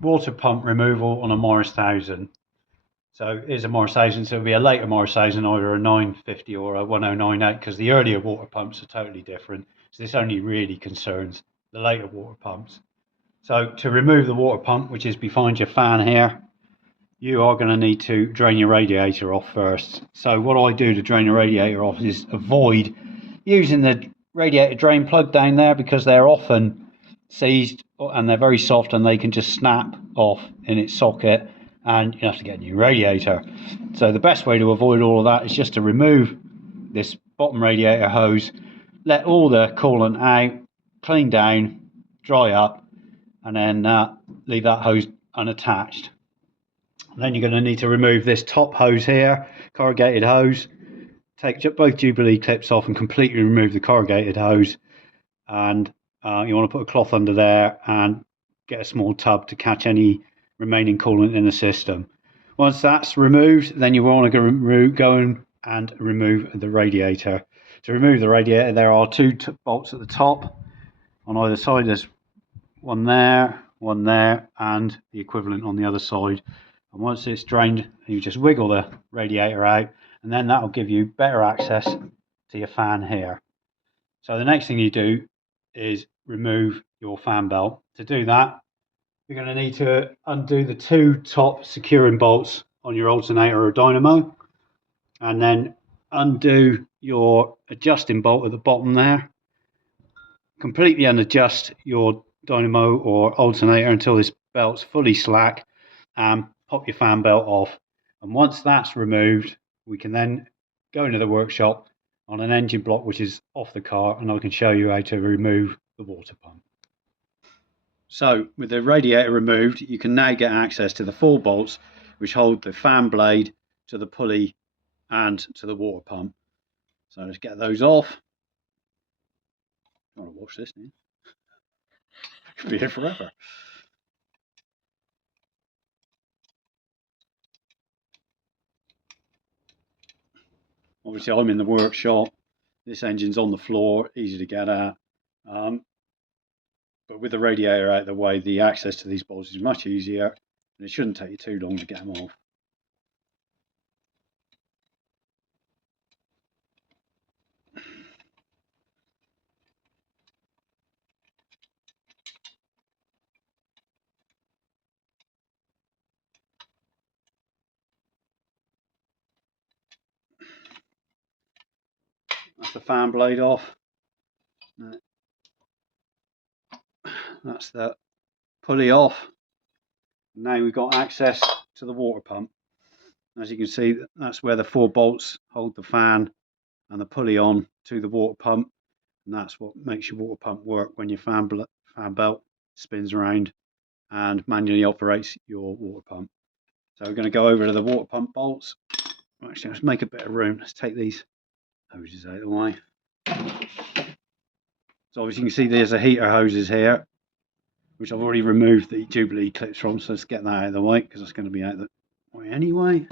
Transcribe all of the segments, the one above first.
water pump removal on a Morris 1000. So here's a Morris 1000, so it'll be a later Morris 1000, either a 950 or a 1098, because the earlier water pumps are totally different. So this only really concerns the later water pumps. So to remove the water pump, which is behind your fan here, you are going to need to drain your radiator off first. So what I do to drain the radiator off is avoid using the radiator drain plug down there, because they're often seized and they're very soft and they can just snap off in its socket and you have to get a new radiator. So the best way to avoid all of that is just to remove this bottom radiator hose, let all the coolant out, clean down, dry up, and then leave that hose unattached. Then you're going to need to remove this top hose here, corrugated hose. Take both Jubilee clips off and completely remove the corrugated hose. And you want to put a cloth under there and get a small tub to catch any remaining coolant in the system. Once that's removed, then you want to go and remove the radiator. To remove the radiator, there are two bolts at the top. On either side, there's one there, and the equivalent on the other side. And once it's drained, you just wiggle the radiator out, and then that will give you better access to your fan here. So the next thing you do is remove your fan belt. To do that, you're going to need to undo the two top securing bolts on your alternator or dynamo, and then undo your adjusting bolt at the bottom there. Completely unadjust your dynamo or alternator until this belt's fully slack, and pop your fan belt off. And once that's removed, we can then go into the workshop on an engine block which is off the car, and I can show you how to remove the water pump. So with the radiator removed, you can now get access to the 4 bolts which hold the fan blade to the pulley and to the water pump. So let's get those off. I want to watch this now. I could be here forever. Obviously I'm in the workshop, this engine's on the floor, easy to get at, but with the radiator out of the way, the access to these bolts is much easier, and it shouldn't take you too long to get them off. That's the fan blade off. That's the pulley off. Now we've got access to the water pump. As you can see, that's where the 4 bolts hold the fan and the pulley on to the water pump, and that's what makes your water pump work when your fan belt spins around and manually operates your water pump. So we're going to go over to the water pump bolts. Actually, let's make a bit of room. Let's take these hoses out of the way. So obviously you can see there's a heater hoses here, which I've already removed the Jubilee clips from, so let's get that out of the way because it's going to be out of the way anyway.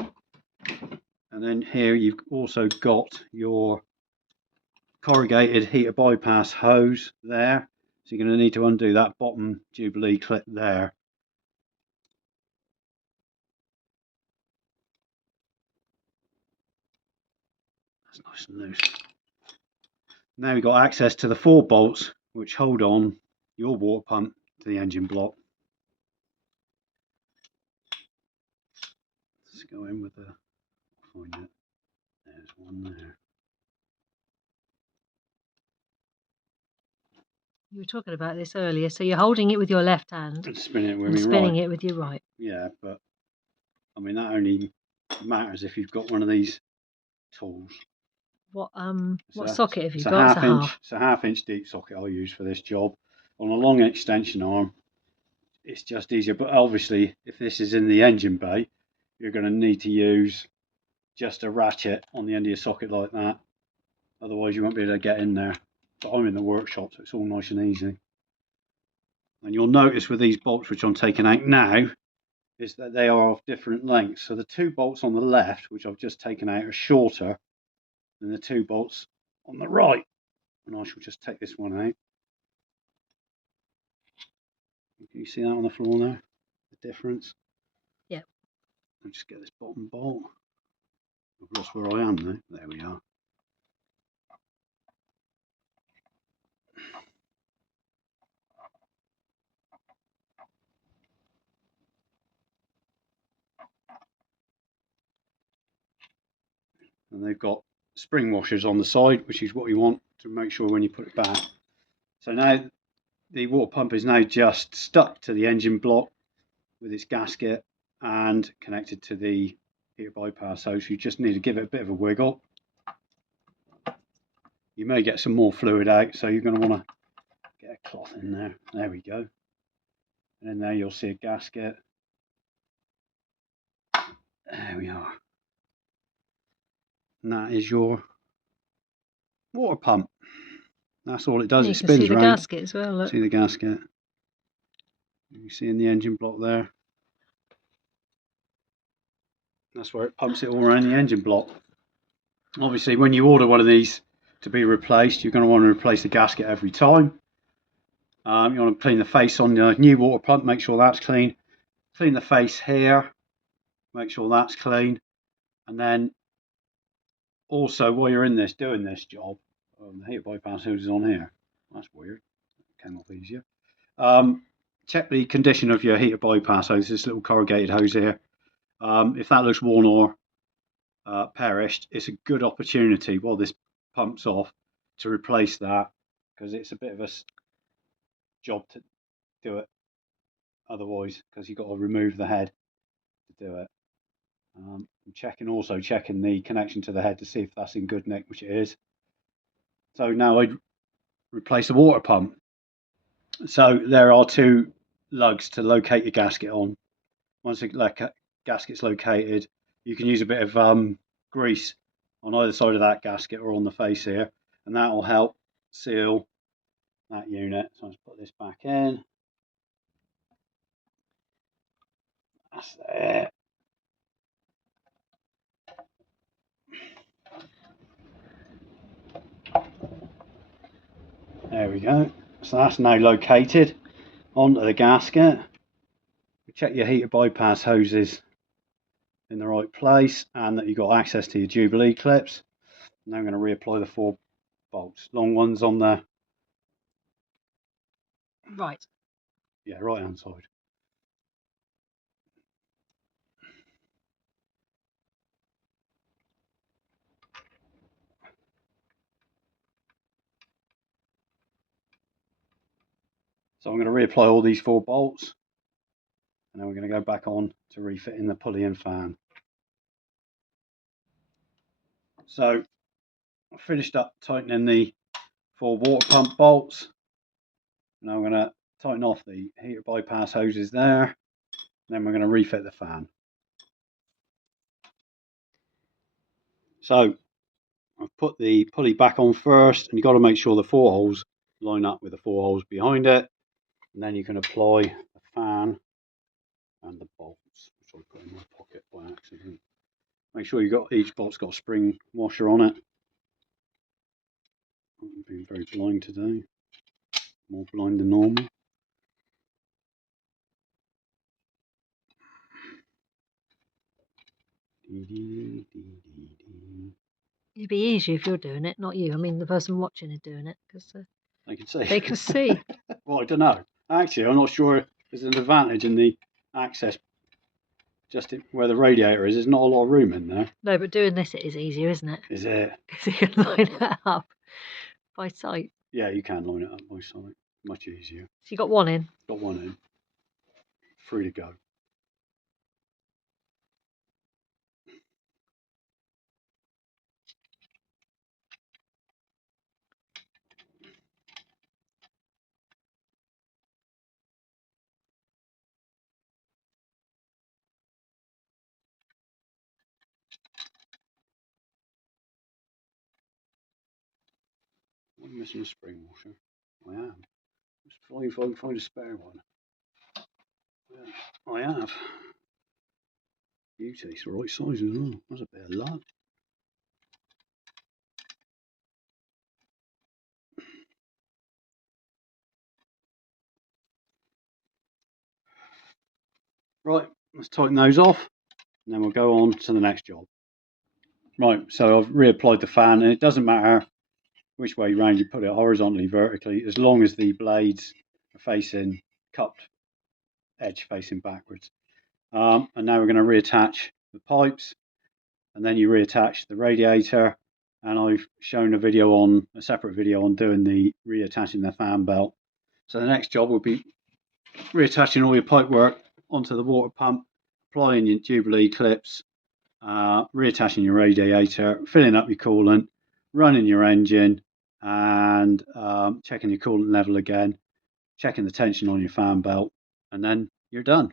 And then here you've also got your corrugated heater bypass hose there. So you're going to need to undo that bottom Jubilee clip there. That's nice and loose. Now we've got access to the 4 bolts which hold on your water pump to the engine block. Let's go in with the, find it. There's one there. You were talking about this earlier, so you're holding it with your left hand And spinning it with and me spinning right. it with your right. Yeah, but I mean that only matters if you've got one of these tools. What socket have you got? It's a half-inch deep socket I use for this job. On a long extension arm, it's just easier. But obviously, if this is in the engine bay, you're going to need to use just a ratchet on the end of your socket like that. Otherwise, you won't be able to get in there. But I'm in the workshop, so it's all nice and easy. And you'll notice with these bolts, which I'm taking out now, is that they are of different lengths. So the 2 bolts on the left, which I've just taken out, are shorter than the 2 bolts on the right. And I shall just take this one out. Can you see that on the floor now? The the difference. Yeah. I'll just get this bottom bolt. I've lost where I am now. There we are. And they've got spring washers on the side, which is what you want to make sure when you put it back. So now the water pump is now just stuck to the engine block with its gasket and connected to the heater bypass hose. You just need to give it a bit of a wiggle. You may get some more fluid out, so you're going to want to get a cloth in there. There we go. And then there you'll see a gasket. There we are. And that is your water pump. That's all it does. You it can spins see the round. gasket as well. Look. See the gasket. You see in the engine block there. That's where it pumps it all around the engine block. Obviously, when you order one of these to be replaced, you're going to want to replace the gasket every time. You want to clean the face on the new water pump, make sure that's clean. Clean the face here, make sure that's clean. And then also, while you're in this, doing this job, the heater bypass hose is on here. That's weird. It came off easier. Check the condition of your heater bypass hose, this little corrugated hose here. If that looks worn or perished, it's a good opportunity while this pumps off to replace that, because it's a bit of a job to do it otherwise, because you've got to remove the head to do it. I'm also checking the connection to the head to see if that's in good nick, which it is. So now I'd replace the water pump. So there are two lugs to locate your gasket on. Once the gasket's located, you can use a bit of grease on either side of that gasket or on the face here, and that will help seal that unit. So I'll just put this back in. That's it. There we go. So that's now located onto the gasket. Check your heater bypass hoses in the right place and that you've got access to your Jubilee clips. Now I'm going to reapply the 4 bolts, long ones on the Right. right hand side. So I'm going to reapply all these 4 bolts, and then we're going to go back on to refitting the pulley and fan. So I finished up tightening the 4 water pump bolts. Now I'm going to tighten off the heater bypass hoses there, and then we're going to refit the fan. So I've put the pulley back on first, and you've got to make sure the 4 holes line up with the 4 holes behind it, and then you can apply the fan and the bolts, which I put in my pocket by accident. Make sure each bolt's got a spring washer on it. I'm being very blind today, more blind than normal. It'd be easier if you're doing it, not you. I mean, the person watching is doing it, because They can see. they can see. Well, I don't know. Actually, I'm not sure there's an advantage in the access just where the radiator is. There's not a lot of room in there. No, but doing this, it is easier, isn't it? Is it? Because you can line it up by sight. Yeah, you can line it up by sight. Much easier. So you got one in. Got one in. Free to go. I'm missing a spring washer. I am. Just trying if I can find a spare one. Yeah, I have. Beauty, it's the right size as well. That's a bit of luck. Right, let's tighten those off, and then we'll go on to the next job. Right, so I've reapplied the fan, and it doesn't matter which way round you put it, horizontally, vertically, as long as the blades are facing cupped edge facing backwards. And now we're going to reattach the pipes, and then you reattach the radiator. And I've shown a separate video on doing the reattaching the fan belt. So the next job will be reattaching all your pipe work onto the water pump, applying your Jubilee clips, reattaching your radiator, filling up your coolant, running your engine, and checking your coolant level again, checking the tension on your fan belt, and then you're done.